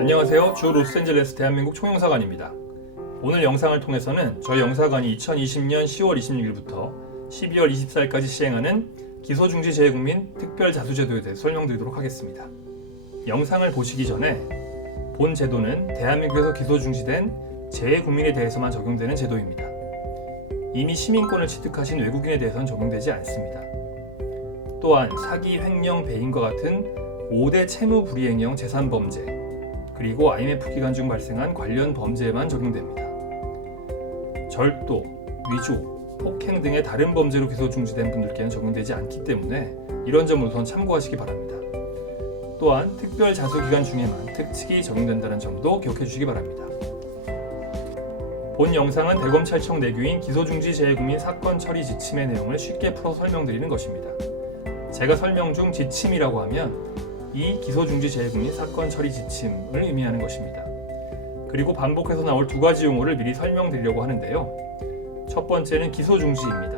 안녕하세요. 주 로스앤젤레스 대한민국 총영사관입니다. 오늘 영상을 통해서는 저희 영사관이 2020년 10월 26일부터 12월 24일까지 시행하는 기소중지 재외국민 특별자수제도에 대해 설명드리도록 하겠습니다. 영상을 보시기 전에 본 제도는 대한민국에서 기소중지된 재외국민에 대해서만 적용되는 제도입니다. 이미 시민권을 취득하신 외국인에 대해서는 적용되지 않습니다. 또한 사기, 횡령, 배임과 같은 5대 채무불이행형 재산범죄, 그리고 IMF 기간 중 발생한 관련 범죄에만 적용됩니다. 절도, 위조, 폭행 등의 다른 범죄로 기소중지된 분들께는 적용되지 않기 때문에 이런 점을 우선 참고하시기 바랍니다. 또한 특별자수기간 중에만 특칙이 적용된다는 점도 기억해 주시기 바랍니다. 본 영상은 대검찰청 내규인 기소중지 재외국민 사건 처리 지침의 내용을 쉽게 풀어 설명드리는 것입니다. 제가 설명 중 지침이라고 하면 이 기소중지 재외국민 사건 처리 지침을 의미하는 것입니다. 그리고 반복해서 나올 두 가지 용어를 미리 설명드리려고 하는데요. 첫 번째는 기소중지입니다.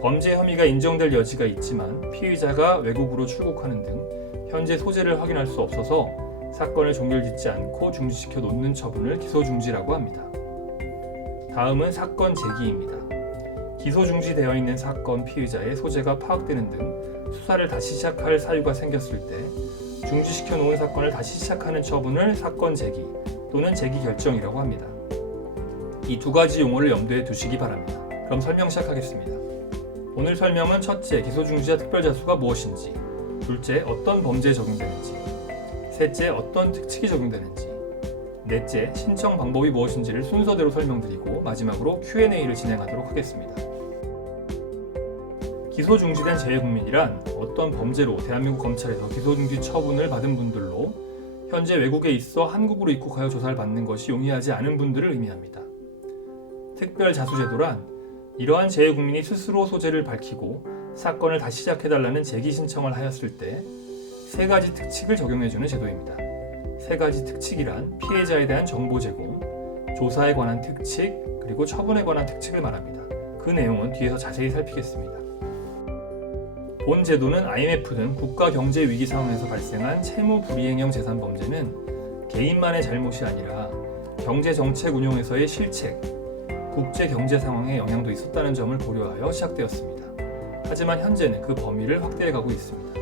범죄 혐의가 인정될 여지가 있지만 피의자가 외국으로 출국하는 등 현재 소재를 확인할 수 없어서 사건을 종결짓지 않고 중지시켜 놓는 처분을 기소중지라고 합니다. 다음은 사건 제기입니다. 기소중지되어 있는 사건 피의자의 소재가 파악되는 등 수사를 다시 시작할 사유가 생겼을 때 중지시켜 놓은 사건을 다시 시작하는 처분을 사건 제기 또는 제기 결정이라고 합니다. 이 두 가지 용어를 염두에 두시기 바랍니다. 그럼 설명 시작하겠습니다. 오늘 설명은 첫째, 기소중지자 특별자수가 무엇인지, 둘째, 어떤 범죄에 적용되는지, 셋째, 어떤 특칙이 적용되는지, 넷째, 신청 방법이 무엇인지를 순서대로 설명드리고 마지막으로 Q&A를 진행하도록 하겠습니다. 기소중지된 재외국민이란 어떤 범죄로 대한민국 검찰에서 기소중지 처분을 받은 분들로 현재 외국에 있어 한국으로 입국하여 조사를 받는 것이 용이하지 않은 분들을 의미합니다. 특별자수제도란 이러한 재외국민이 스스로 소재를 밝히고 사건을 다시 시작해달라는 제기 신청을 하였을 때 세 가지 특칙을 적용해주는 제도입니다. 세 가지 특칙이란 피해자에 대한 정보 제공, 조사에 관한 특칙, 그리고 처분에 관한 특칙을 말합니다. 그 내용은 뒤에서 자세히 살피겠습니다. 본 제도는 IMF 등 국가 경제 위기 상황에서 발생한 채무 불이행형 재산 범죄는 개인만의 잘못이 아니라 경제 정책 운용에서의 실책, 국제 경제 상황에 영향도 있었다는 점을 고려하여 시작되었습니다. 하지만 현재는 그 범위를 확대해가고 있습니다.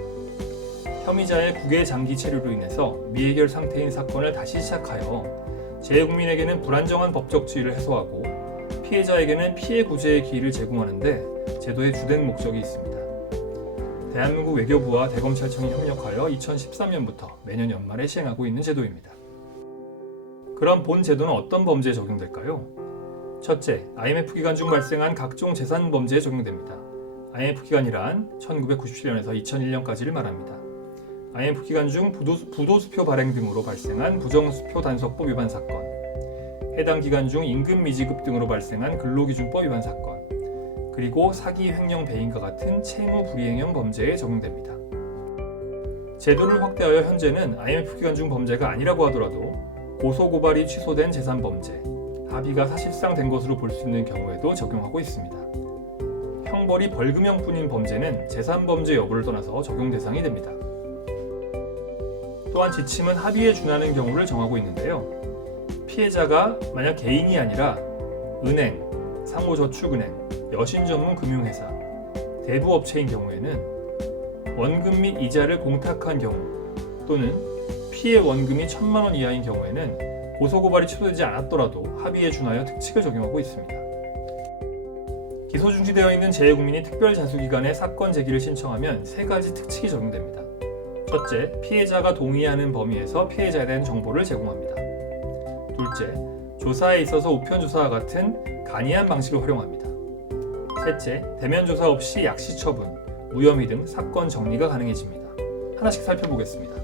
혐의자의 국외 장기 체류로 인해서 미해결 상태인 사건을 다시 시작하여 재외국민에게는 불안정한 법적 지위를 해소하고 피해자에게는 피해 구제의 기회를 제공하는 데 제도의 주된 목적이 있습니다. 대한민국 외교부와 대검찰청이 협력하여 2013년부터 매년 연말에 시행하고 있는 제도입니다. 그럼 본 제도는 어떤 범죄에 적용될까요? 첫째, IMF 기간 중 발생한 각종 재산 범죄에 적용됩니다. IMF 기간이란 1997년에서 2001년까지를 말합니다. IMF 기간 중 부도수표 발행 등으로 발생한 부정수표 단속법 위반 사건, 해당 기간 중 임금 미지급 등으로 발생한 근로기준법 위반 사건, 그리고 사기, 횡령, 배임과 같은 채무 불이행형 범죄에 적용됩니다. 제도를 확대하여 현재는 IMF 기간 중 범죄가 아니라고 하더라도 고소고발이 취소된 재산 범죄, 합의가 사실상 된 것으로 볼 수 있는 경우에도 적용하고 있습니다. 형벌이 벌금형뿐인 범죄는 재산 범죄 여부를 떠나서 적용 대상이 됩니다. 또한 지침은 합의에 준하는 경우를 정하고 있는데요. 피해자가 만약 개인이 아니라 은행, 상호저축은행, 여신전문금융회사, 대부업체인 경우에는 원금 및 이자를 공탁한 경우 또는 피해 원금이 1,000만 원 이하인 경우에는 고소고발이 취소되지 않았더라도 합의에 준하여 특칙을 적용하고 있습니다. 기소중지되어 있는 재외국민이 특별자수기관에 사건 제기를 신청하면 세 가지 특칙이 적용됩니다. 첫째, 피해자가 동의하는 범위에서 피해자에 대한 정보를 제공합니다. 둘째, 조사에 있어서 우편조사와 같은 간이한 방식을 활용합니다. 셋째, 대면 조사 없이 약식 처분, 무혐의 등 사건 정리가 가능해집니다. 하나씩 살펴보겠습니다.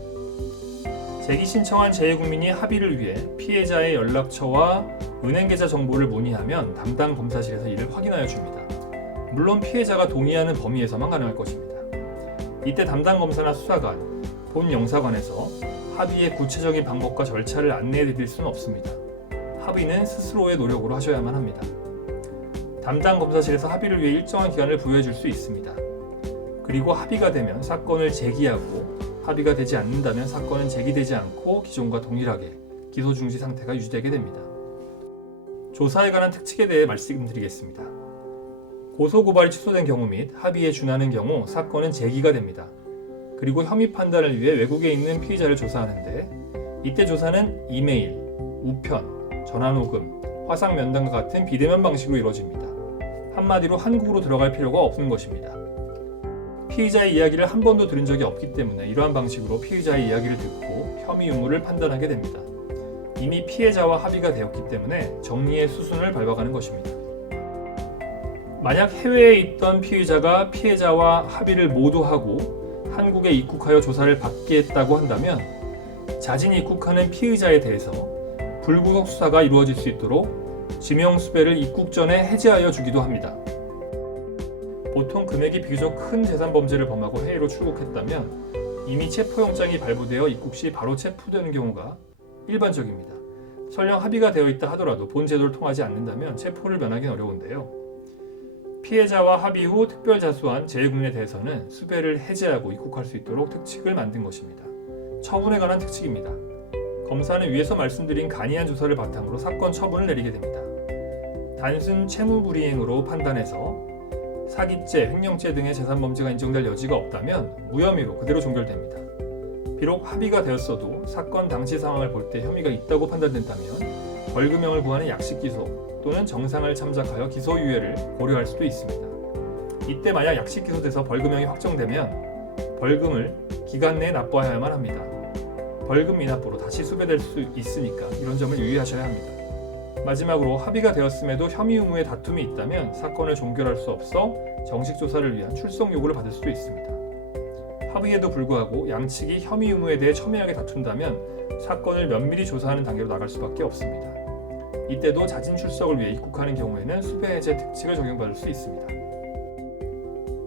제기 신청한 재외국민이 합의를 위해 피해자의 연락처와 은행 계좌 정보를 문의하면 담당 검사실에서 이를 확인하여 줍니다. 물론 피해자가 동의하는 범위에서만 가능할 것입니다. 이때 담당 검사나 수사관, 본 영사관에서 합의의 구체적인 방법과 절차를 안내해 드릴 수는 없습니다. 합의는 스스로의 노력으로 하셔야만 합니다. 담당 검사실에서 합의를 위해 일정한 기간을 부여해 줄 수 있습니다. 그리고 합의가 되면 사건을 제기하고 합의가 되지 않는다면 사건은 제기되지 않고 기존과 동일하게 기소 중지 상태가 유지되게 됩니다. 조사에 관한 특칙에 대해 말씀드리겠습니다. 고소고발이 취소된 경우 및 합의에 준하는 경우 사건은 제기가 됩니다. 그리고 혐의 판단을 위해 외국에 있는 피의자를 조사하는데 이때 조사는 이메일, 우편, 전화녹음, 화상 면담과 같은 비대면 방식으로 이루어집니다. 한마디로 한국으로 들어갈 필요가 없는 것입니다. 피의자의 이야기를 한 번도 들은 적이 없기 때문에 이러한 방식으로 피의자의 이야기를 듣고 혐의 유무를 판단하게 됩니다. 이미 피해자와 합의가 되었기 때문에 정리의 수순을 밟아가는 것입니다. 만약 해외에 있던 피의자가 피해자와 합의를 모두 하고 한국에 입국하여 조사를 받겠다고 한다면 자진 입국하는 피의자에 대해서 불구속 수사가 이루어질 수 있도록 지명수배를 입국 전에 해제하여 주기도 합니다. 보통 금액이 비교적 큰 재산 범죄를 범하고 해외로 출국했다면 이미 체포영장이 발부되어 입국 시 바로 체포되는 경우가 일반적입니다. 설령 합의가 되어 있다 하더라도 본 제도를 통하지 않는다면 체포를 면하기는 어려운데요. 피해자와 합의 후 특별 자수한 재외국민에 대해서는 수배를 해제하고 입국할 수 있도록 특칙을 만든 것입니다. 처분에 관한 특칙입니다. 검사는 위에서 말씀드린 간이한 조사를 바탕으로 사건 처분을 내리게 됩니다. 단순 채무불이행으로 판단해서 사기죄, 횡령죄 등의 재산범죄가 인정될 여지가 없다면 무혐의로 그대로 종결됩니다. 비록 합의가 되었어도 사건 당시 상황을 볼 때 혐의가 있다고 판단된다면 벌금형을 구하는 약식기소 또는 정상을 참작하여 기소유예를 고려할 수도 있습니다. 이때 만약 약식기소돼서 벌금형이 확정되면 벌금을 기간 내에 납부해야만 합니다. 벌금 미납부로 다시 수배될 수 있으니까 이런 점을 유의하셔야 합니다. 마지막으로 합의가 되었음에도 혐의 의무에 다툼이 있다면 사건을 종결할 수 없어 정식 조사를 위한 출석 요구를 받을 수도 있습니다. 합의에도 불구하고 양측이 혐의 의무에 대해 첨예하게 다툰다면 사건을 면밀히 조사하는 단계로 나갈 수밖에 없습니다. 이때도 자진 출석을 위해 입국하는 경우에는 수배 해제 특칙을 적용받을 수 있습니다.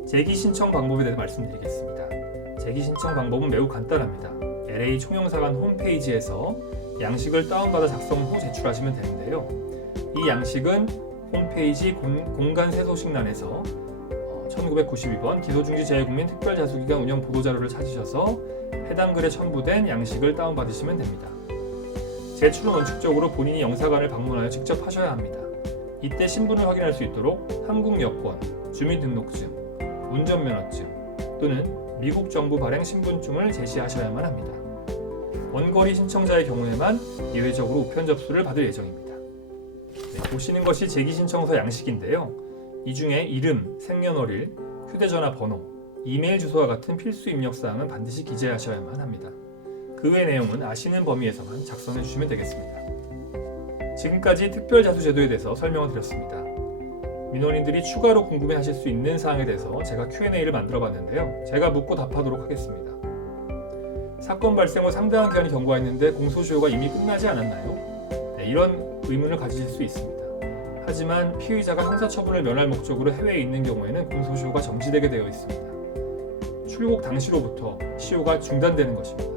제기 신청 방법에 대해 말씀드리겠습니다. 제기 신청 방법은 매우 간단합니다. LA 총영사관 홈페이지에서 양식을 다운받아 작성 후 제출하시면 되는데요. 이 양식은 홈페이지 공간세소식란에서 1992번 기소중지 재외국민 특별자수기관 운영 보도자료를 찾으셔서 해당 글에 첨부된 양식을 다운받으시면 됩니다. 제출은 원칙적으로 본인이 영사관을 방문하여 직접 하셔야 합니다. 이때 신분을 확인할 수 있도록 한국 여권, 주민등록증, 운전면허증 또는 미국 정부 발행 신분증을 제시하셔야만 합니다. 원거리 신청자의 경우에만 예외적으로 우편 접수를 받을 예정입니다. 보시는 것이 제기신청서 양식인데요. 이 중에 이름, 생년월일, 휴대전화 번호, 이메일 주소와 같은 필수 입력사항은 반드시 기재하셔야만 합니다. 그 외 내용은 아시는 범위에서만 작성해 주시면 되겠습니다. 지금까지 특별자수제도에 대해서 설명을 드렸습니다. 민원인들이 추가로 궁금해하실 수 있는 사항에 대해서 제가 Q&A를 만들어 봤는데요. 제가 묻고 답하도록 하겠습니다. 사건 발생 후 상당한 기간이 경과했는데 공소시효가 이미 끝나지 않았나요? 이런 의문을 가지실 수 있습니다. 하지만 피의자가 형사처분을 면할 목적으로 해외에 있는 경우에는 공소시효가 정지되게 되어 있습니다. 출국 당시로부터 시효가 중단되는 것입니다.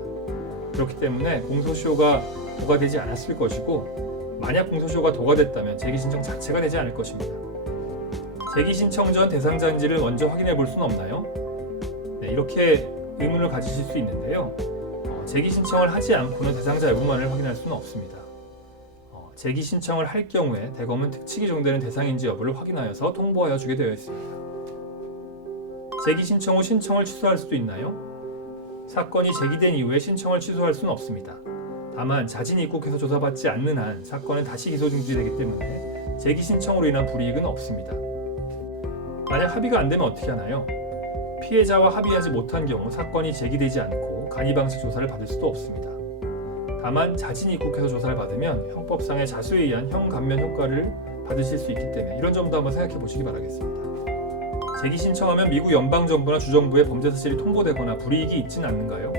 그렇기 때문에 공소시효가 도과되지 않았을 것이고 만약 공소시효가 도과됐다면 제기신청 자체가 되지 않을 것입니다. 제기신청 전 대상자인지를 먼저 확인해 볼 수는 없나요? 이렇게 의문을 가지실 수 있는데요. 제기신청을 하지 않고는 대상자 여부만을 확인할 수는 없습니다. 제기신청을 할 경우에 대검은 특칙이 적용되는 대상인지 여부를 확인하여서 통보하여 주게 되어 있습니다. 제기신청 후 신청을 취소할 수도 있나요? 사건이 제기된 이후에 신청을 취소할 수는 없습니다. 다만 자진 입국해서 조사받지 않는 한 사건은 다시 기소 중지되기 때문에 제기신청으로 인한 불이익은 없습니다. 만약 합의가 안 되면 어떻게 하나요? 피해자와 합의하지 못한 경우 사건이 제기되지 않고 간이방식 조사를 받을 수도 없습니다. 다만 자진 입국해서 조사를 받으면 형법상의 자수에 의한 형감면 효과를 받으실 수 있기 때문에 이런 점도 한번 생각해 보시기 바라겠습니다. 제기 신청하면 미국 연방정부나 주정부에 범죄 사실이 통보되거나 불이익이 있지는 않는가요?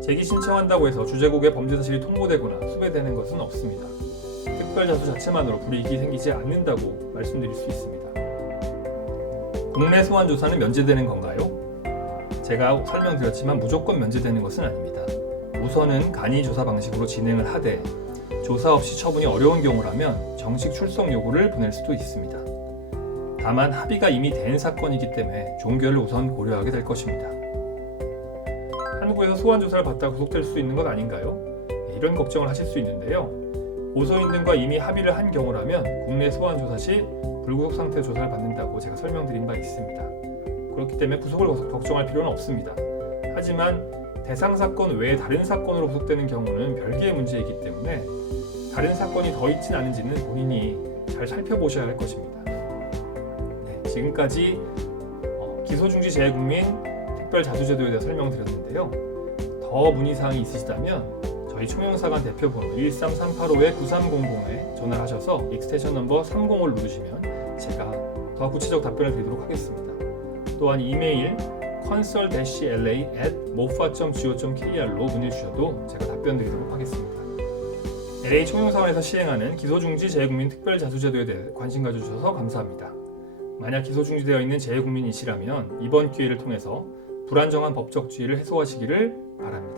제기 신청한다고 해서 주재국에 범죄 사실이 통보되거나 수배되는 것은 없습니다. 특별자수 자체만으로 불이익이 생기지 않는다고 말씀드릴 수 있습니다. 국내 소환 조사는 면제되는 건가요? 제가 설명드렸지만 무조건 면제되는 것은 아닙니다. 우선은 간이 조사 방식으로 진행을 하되 조사 없이 처분이 어려운 경우라면 정식 출석 요구를 보낼 수도 있습니다. 다만 합의가 이미 된 사건이기 때문에 종결을 우선 고려하게 될 것입니다. 한국에 법무부에서 소환 조사를 받다 구속될 수 있는 것 아닌가요? 이런 걱정을 하실 수 있는데요. 고소인 등과 이미 합의를 한 경우라면 국내 소환 조사 시 불구속 상태 조사를 받는다고 제가 설명드린 바 있습니다. 그렇기 때문에 구속을 걱정할 필요는 없습니다. 하지만 대상 사건 외에 다른 사건으로 구속되는 경우는 별개의 문제이기 때문에 다른 사건이 더 있진 않은지는 본인이 잘 살펴보셔야 할 것입니다. 네, 지금까지 기소중지 재국민 특별자수제도에 대해 설명드렸는데요. 더 문의사항이 있으시다면 저희 총영사관 대표번호 13385-9300에 전화를 하셔서 익스텐션 넘버 305를 누르시면 제가 더 구체적 답변을 드리도록 하겠습니다. 또한 이메일 consult-la@mofa.go.kr로 문의 주셔도 제가 답변 드리도록 하겠습니다. LA 총영사관에서 시행하는 기소중지 재국민 특별자수제도에 대해 관심 가져주셔서 감사합니다. 만약 기소중지되어 있는 재국민이시라면 이번 기회를 통해서 불안정한 법적 지위를 해소하시기를 바랍니다.